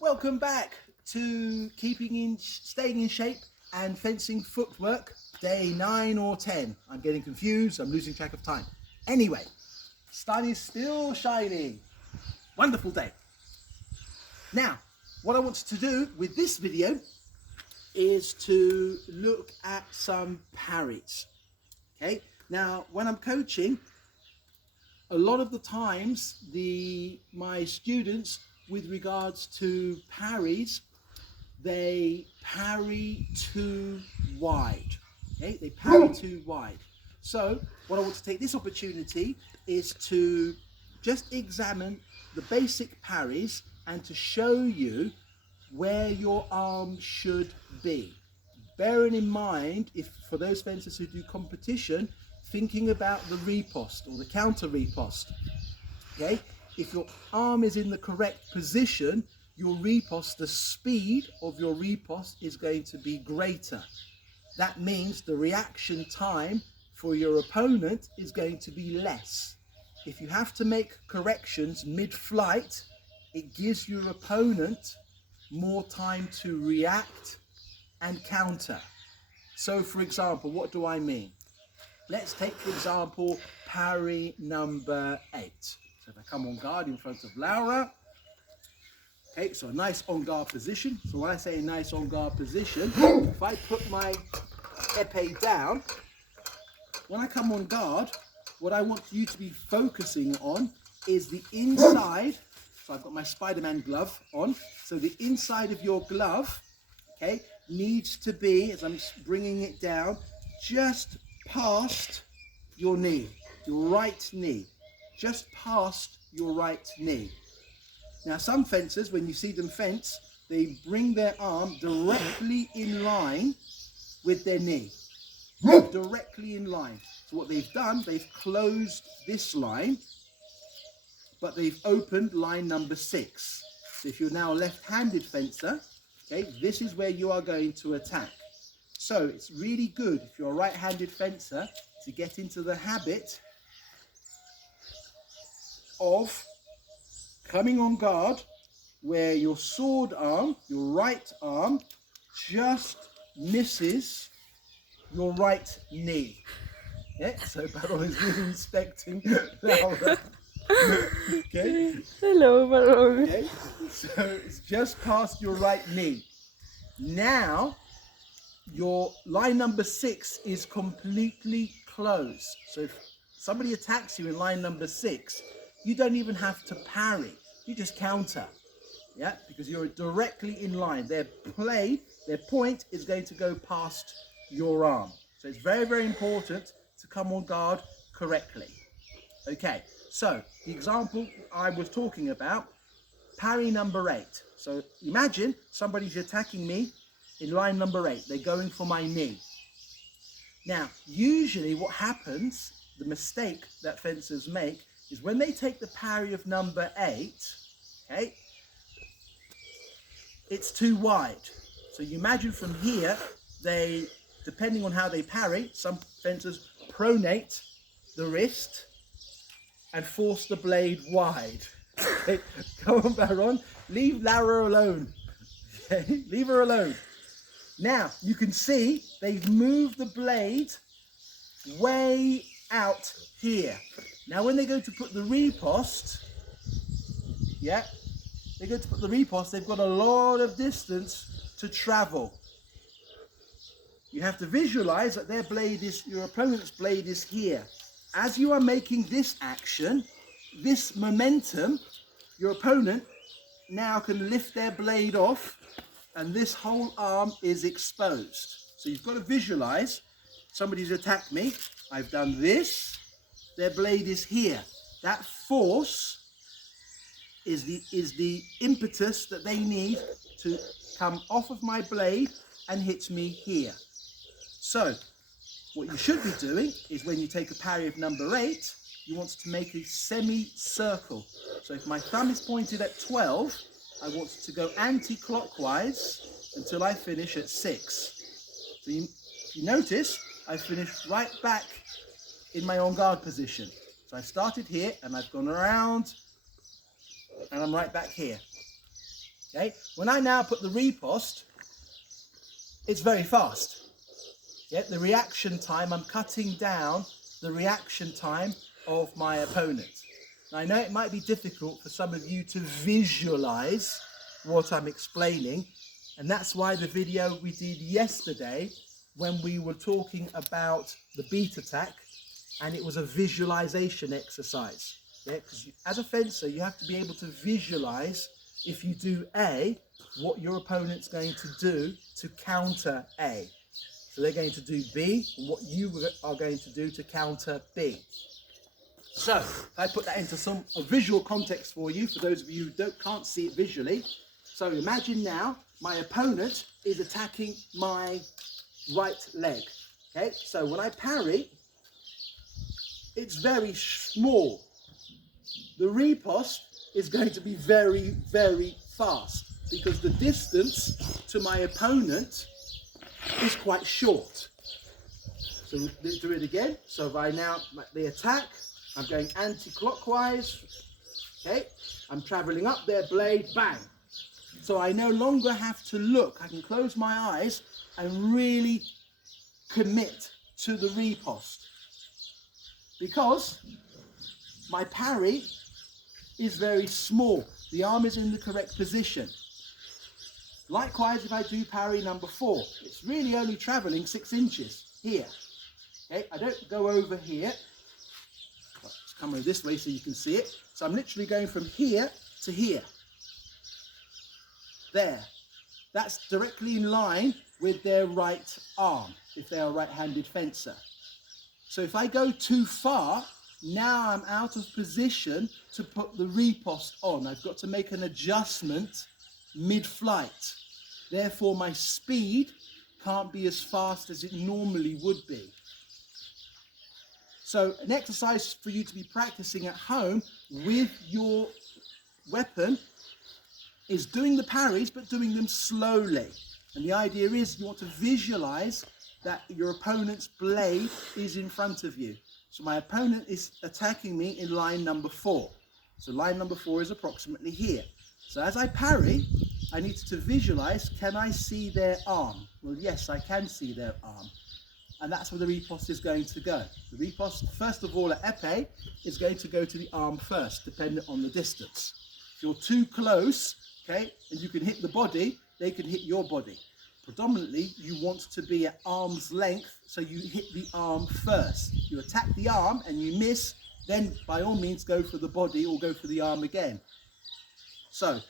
Welcome back to staying in shape and fencing footwork, day 9 or 10. I'm getting confused, I'm losing track of time. Anyway, sun is still shining. Wonderful day. Now, what I want to do with this video is to look at some parries. Okay, now when I'm coaching, a lot of the times my students, with regards to parries, they parry too wide. Okay, they parry too wide. So what I want to take this opportunity is to just examine the basic parries and to show you where your arm should be. Bearing in mind, if for those fencers who do competition, thinking about the riposte or the counter riposte. Okay, if your arm is in the correct position, your riposte, the speed of your riposte is going to be greater. That means the reaction time for your opponent is going to be less. If you have to make corrections mid-flight, it gives your opponent more time to react and counter. So for example, what do I mean? Let's take, for example, parry number 8. So if I come on guard in front of Laura, okay, so a nice on guard position. So when I say a nice on guard position, if I put my épée down, when I come on guard, what I want you to be focusing on is the inside. So I've got my Spider-Man glove on. So the inside of your glove, okay, needs to be, as I'm bringing it down, just past your knee, your right knee, just past your right knee. Now some fencers, when you see them fence, they bring their arm directly in line with their knee, directly in line. So what they've done, they've closed this line, but they've opened line number 6. So if you're now a left-handed fencer, okay, this is where you are going to attack. So it's really good if you're a right-handed fencer to get into the habit of coming on guard where your sword arm, your right arm, just misses your right knee. Yeah, so Baron is really inspecting Laura. Okay. Hello, Baron. Okay, so it's just past your right knee. Now, your line number 6 is completely closed. So if somebody attacks you in line number 6, you don't even have to parry. You just counter. Yeah, because you're directly in line. Their point is going to go past your arm. So it's very, very important to come on guard correctly. Okay, so the example I was talking about, parry number 8. So imagine somebody's attacking me in line number 8. They're going for my knee. Now, usually what happens, the mistake that fencers make, is when they take the parry of number 8, okay, it's too wide. So you imagine from here, depending on how they parry, some fencers pronate the wrist and force the blade wide. Okay, come on, Baron, leave Laura alone. Okay, leave her alone. Now, you can see they've moved the blade way out here. Now, when they go to put the riposte, yeah, they go to put the riposte, they've got a lot of distance to travel. You have to visualize that your opponent's blade is here. As you are making this action, this momentum, your opponent now can lift their blade off and this whole arm is exposed. So you've got to visualize, somebody's attacked me, I've done this, their blade is here. That force is the impetus that they need to come off of my blade and hit me here. So what you should be doing is when you take a parry of number 8, you want to make a semi-circle. So if my thumb is pointed at 12, I want to go anti-clockwise until I finish at 6. So you notice I finished right back in my on guard position. So I started here and I've gone around and I'm right back here. Okay, when I now put the riposte, it's very fast. Yeah, the reaction time, I'm cutting down the reaction time of my opponent. Now, I know it might be difficult for some of you to visualize what I'm explaining, and that's why the video we did yesterday when we were talking about the beat attack, and it was a visualization exercise. Yeah, because as a fencer, you have to be able to visualize, if you do A, what your opponent's going to do to counter A. So they're going to do B, and what you are going to do to counter B. So, if I put that into a visual context for you, for those of you who can't see it visually. So imagine now my opponent is attacking my right leg. Okay, so when I parry, it's very small. The riposte is going to be very, very fast because the distance to my opponent is quite short. So do it again. So if I now the attack, I'm going anti-clockwise. Okay, I'm traveling up their blade, bang. So I no longer have to look. I can close my eyes and really commit to the riposte because my parry is very small. The arm is in the correct position. Likewise, if I do parry number 4, it's really only traveling 6 inches here. Okay, I don't go over here. Let's come over this way so you can see it. So I'm literally going from here to here. There. That's directly in line with their right arm, if they are a right-handed fencer. So if I go too far, now I'm out of position to put the riposte on. I've got to make an adjustment mid-flight. Therefore, my speed can't be as fast as it normally would be. So an exercise for you to be practicing at home with your weapon is doing the parries, but doing them slowly. And the idea is you want to visualize that your opponent's blade is in front of you. So my opponent is attacking me in line number 4. So line number 4 is approximately here. So as I parry, I need to visualize, can I see their arm? Well, yes, I can see their arm. And that's where the riposte is going to go. The riposte, first of all, at épée, is going to go to the arm first, dependent on the distance. If you're too close, okay, and you can hit the body, they can hit your body. Predominantly, you want to be at arm's length, so you hit the arm first. You attack the arm and you miss, then by all means go for the body or go for the arm again. So,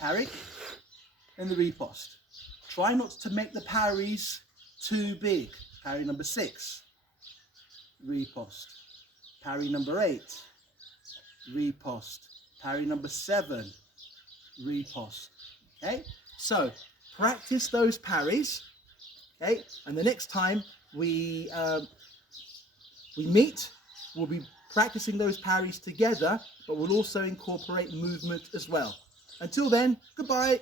parry and the riposte. Try not to make the parries too big. Parry number 6, riposte. Parry number 8, riposte. Parry number 7, riposte. Okay, so practice those parries. Okay, and the next time we meet, we'll be practicing those parries together, but we'll also incorporate movement as well. Until then, goodbye.